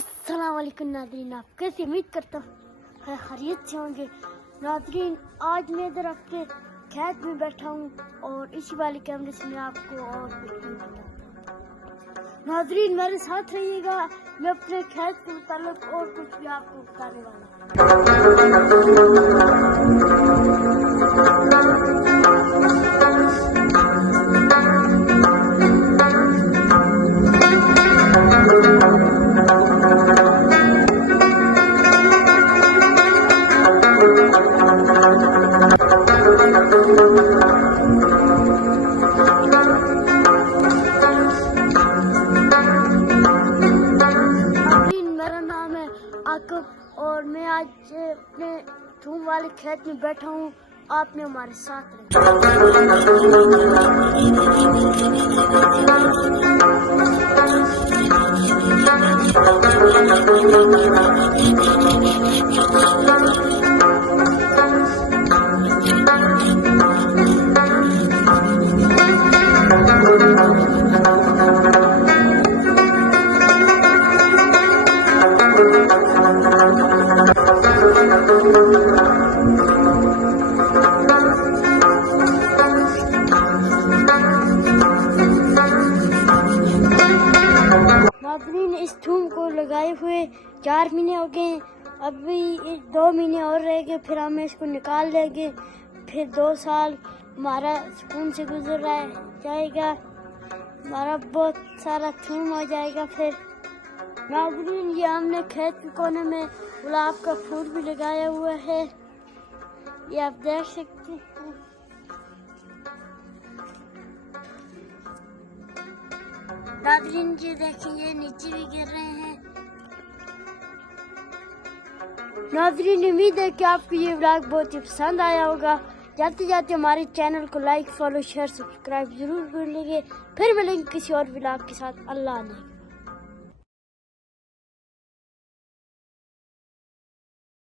अस्सलाम वालेकुम नाज़रीन, आप कैसे? उम्मीद करता हूँ खैरियत से होंगे। नाज़रीन, आज मैं इधर आपके खेत में बैठा हूँ और इसी वाले कैमरे से मैं आपको और कुछ नहीं बताऊँ। नाज़रीन, मेरे साथ रहिएगा, मैं अपने खेत के मुताल्लिक और कुछ भी आपको बताने वाला मेरा नाम है आकिब और मैं आज अपने थूम वाले खेत में बैठा हूँ। आपने हमारे साथ नाज़रीन, इस थूम को लगाए हुए 4 महीने हो गए। अभी 2 महीने और रह गए, फिर हम इसको निकाल लेंगे। फिर 2 साल हमारा सुकून से गुजर जाएगा, हमारा बहुत सारा थूम हो जाएगा। फिर नाज़रीन, ये हमने खेत के कोने में गुलाब का फूल भी लगाया हुआ है, ये आप देख सकते हैं। नाज़रीन, ये देखेंगे नीचे भी गिर रहे हैं। नाज़रीन, उम्मीद है कि आपको ये व्लॉग बहुत ही पसंद आया होगा। जाते जाते हमारे चैनल को लाइक, फॉलो, शेयर, सब्सक्राइब जरूर कर लीजिए। फिर मिलेंगे किसी और व्लॉग के साथ। अल्लाह ने।